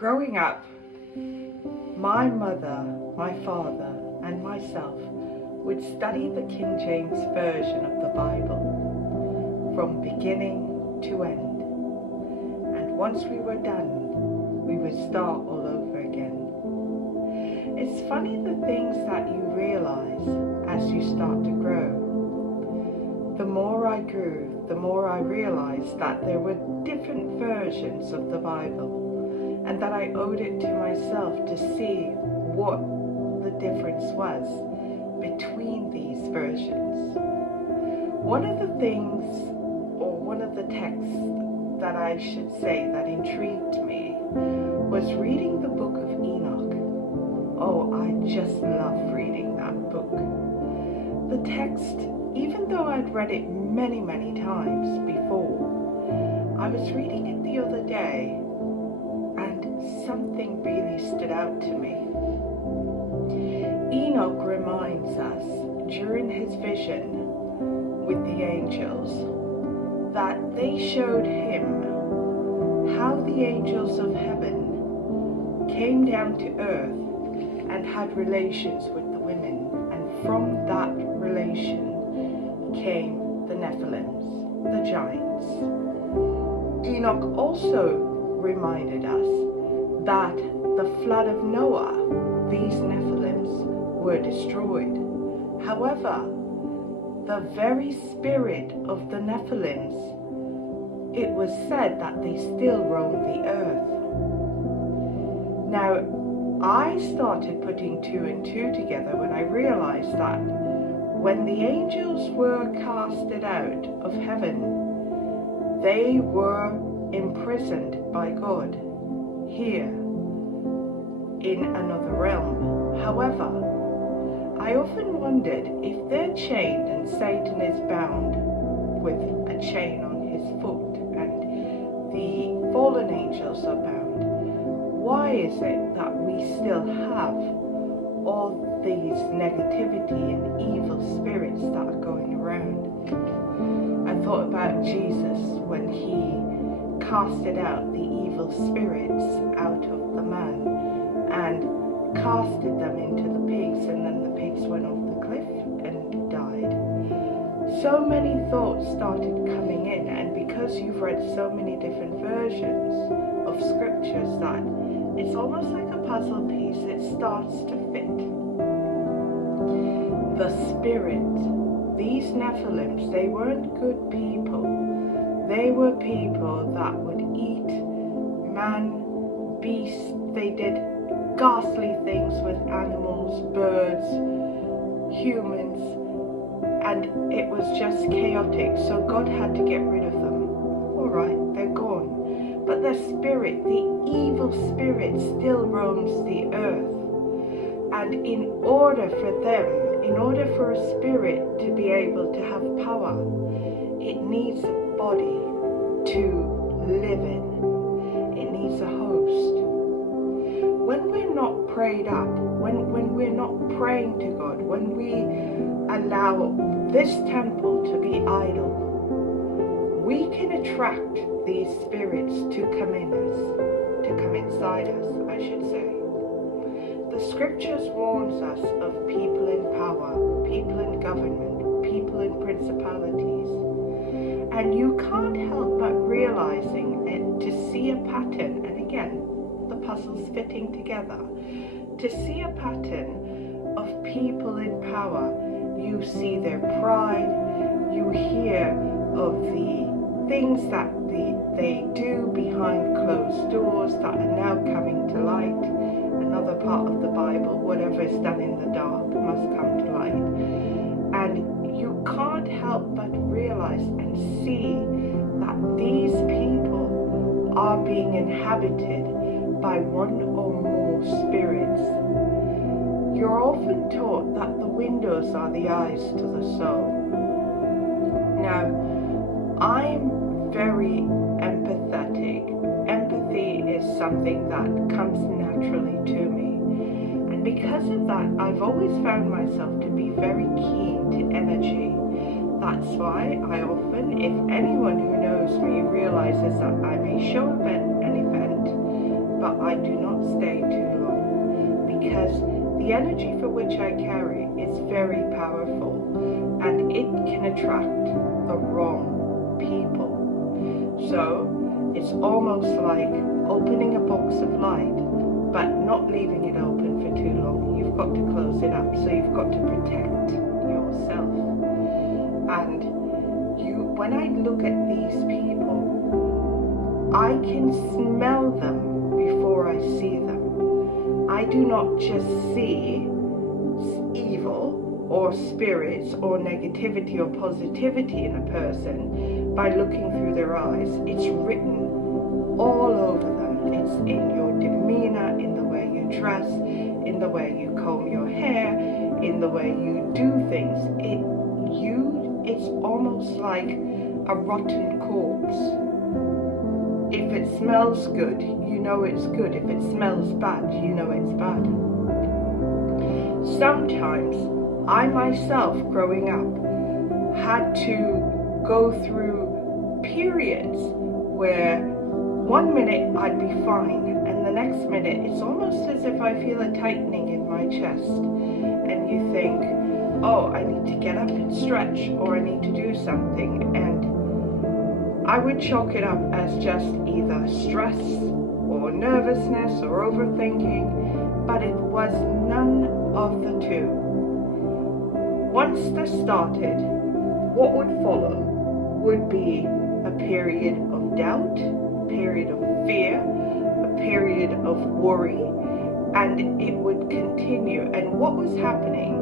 Growing up, my mother, my father, and myself would study the King James Version of the Bible from beginning to end. And once we were done, we would start all over again. It's funny the things that you realize as you start to grow. The more I grew, the more I realized that there were different versions of the Bible, and that I owed it to myself to see what the difference was between these versions. One of the things, or one of the texts that I should say that intrigued me, was reading the book of Enoch. Oh, I just love reading that book. The text, even though I'd read it many, many times before, I was reading it the other day and something really stood out to me. Enoch reminds us during his vision with the angels that they showed him how the angels of heaven came down to earth and had relations with the women, and from that relation came the Nephilims, the giants. Enoch also reminded us that the flood of Noah, these Nephilims were destroyed. However, the very spirit of the Nephilims, it was said that they still roamed the earth. Now, I started putting two and two together when I realized that when the angels were casted out of heaven, they were imprisoned by God here in another realm. However, I often wondered if they're chained and Satan is bound with a chain on his foot and the fallen angels are bound, why is it that we still have all these negativity and evil spirits that are going around? I thought about Jesus when he casted out the evil spirits out of the man and casted them into the pigs, and then the pigs went off the cliff and died. So many thoughts started coming in, and because you've read so many different versions of scriptures that it's almost like a puzzle piece, it starts to fit. The spirit, these Nephilims, they weren't good people. They were people that would eat man, beasts. They did ghastly things with animals, birds, humans, and it was just chaotic, so God had to get rid of them. Alright, they're gone. But their spirit, the evil spirit, still roams the earth. And in order for a spirit to be able to have power, it needs a body to live in. It needs a host. When we're not prayed up, when we're not praying to God, when we allow this temple to be idle, we can attract these spirits to come inside us, I should say. The scriptures warns us of people in power, people in government, people in principalities. And you can't help but realizing it to see a pattern, and again, the puzzles fitting together, to see a pattern of people in power. You see their pride, you hear of the things that they do behind closed doors that are now coming to light. Another part of the Bible, whatever is done in the dark must come to light. And you can't help but realize and see that these people are being inhabited by one or more spirits. You're often taught that the windows are the eyes to the soul. Now, I'm very empathetic. Empathy is something that comes naturally to me. And because of that, I've always found myself to be very keen to energy. That's why I often, if anyone who knows me realizes that I may show up at an event but I do not stay too long, because the energy for which I carry is very powerful, and it can attract the wrong people. So it's almost like opening a box of light, but not leaving it open for too long. You've got to close it up, so you've got to protect yourself. And when I look at these people, I can smell them before I see them. I do not just see evil or spirits or negativity or positivity in a person by looking through their eyes. It's written all over them. It's in your demeanor, in the way you dress, in the way you comb your hair, in the way you do things. It's almost like a rotten corpse. If it smells good, you know it's good. If it smells bad, you know it's bad. Sometimes I myself, growing up, had to go through periods where one minute I'd be fine, and the next minute it's almost as if I feel a tightening in my chest, and you think, oh, I need to get up and stretch, or I need to do something, and I would chalk it up as just either stress or nervousness or overthinking, but it was none of the two. Once this started, what would follow would be a period of doubt, a period of fear, a period of worry, and it would continue. And what was happening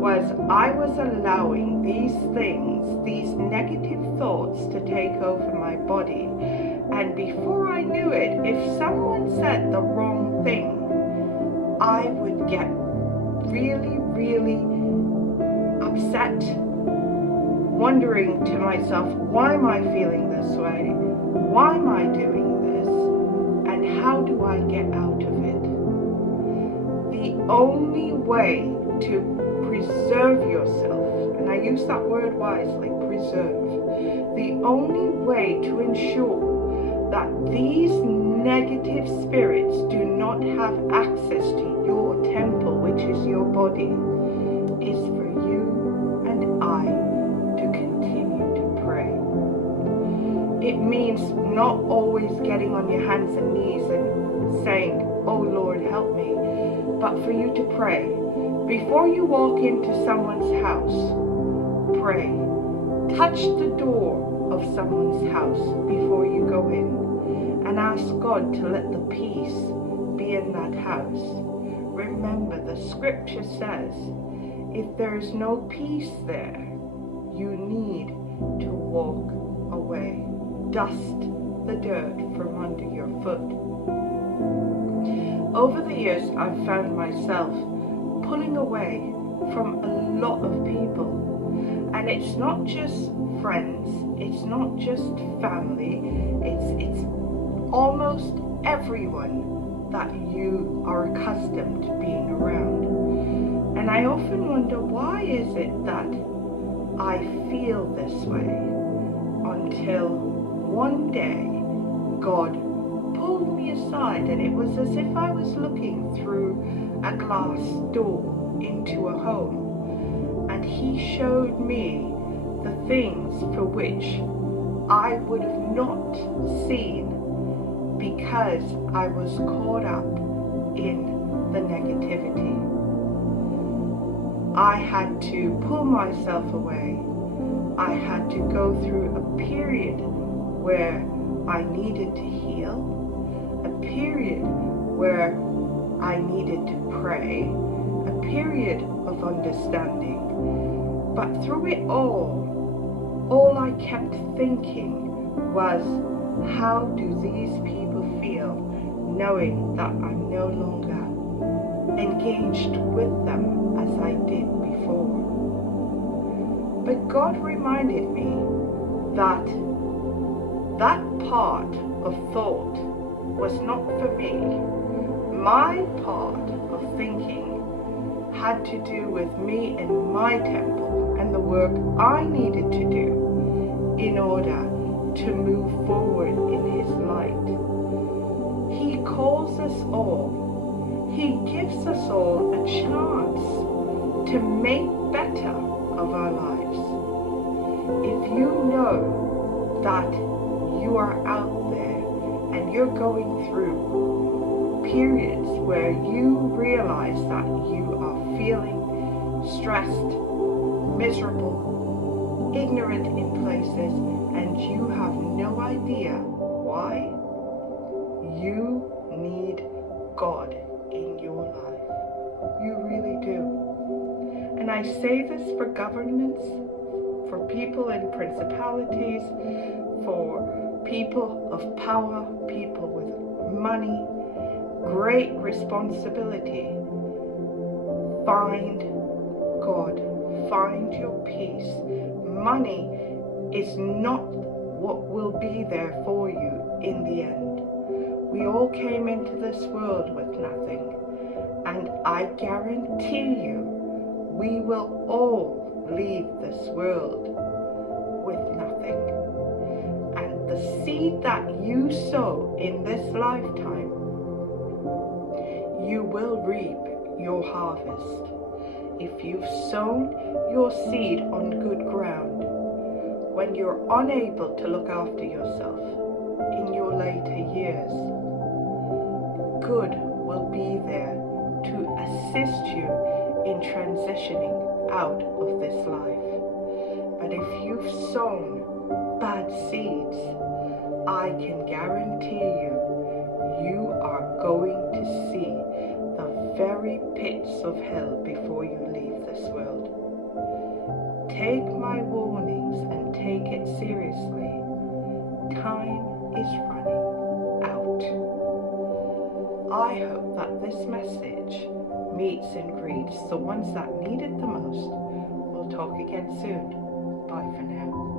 was I was allowing these things, these negative thoughts, to take over my body. And before I knew it, if someone said the wrong thing, I would get really, really upset, wondering to myself, why am I feeling this way? Why am I doing this? And how do I get out of it? The only way to preserve yourself, and I use that word wisely, preserve, the only way to ensure that these negative spirits do not have access to your temple, which is your body, is for you and I to continue to pray. It means not always getting on your hands and knees and saying, oh Lord, help me, but for you to pray. Before you walk into someone's house, pray. Touch the door of someone's house before you go in, and ask God to let the peace be in that house. Remember, the scripture says, if there is no peace there, you need to walk away. Dust the dirt from under your foot. Over the years, I've found myself pulling away from a lot of people. And it's not just friends, it's not just family, it's almost everyone that you are accustomed to being around. And I often wonder, why is it that I feel this way? Until one day, God pulled me aside, and it was as if I was looking through a glass door into a home. And he showed me the things for which I would have not seen because I was caught up in the negativity. I had to pull myself away. I had to go through a period where I needed to heal, a period where I needed to pray, a period of understanding. But through it all I kept thinking was, how do these people feel knowing that I'm no longer engaged with them as I did before? But God reminded me that that part of thought was not for me. My part of thinking had to do with me and my temple and the work I needed to do in order to move forward in his light. He calls us all. He gives us all a chance to make better of our lives. If you know that you are out there and you're going through periods where you realize that you are feeling stressed, miserable, ignorant in places, and you have no idea why, you need God in your life. You really do. And I say this for governments, for people in principalities, for people of power, people with money, great responsibility. Find God. Find your peace. Money is not what will be there for you in the end. We all came into this world with nothing, and I guarantee you we will all leave this world with nothing. And the seed that you sow in this lifetime, you will reap your harvest. If you've sown your seed on good ground, when you're unable to look after yourself in your later years, good will be there to assist you in transitioning out of this life. But if you've sown bad seeds, I can guarantee you, you are going to see the very pits of hell before you leave this world. Take my warnings and take it seriously. Time is running out. I hope that this message meets and greets the ones that need it the most. We'll talk again soon. Bye for now.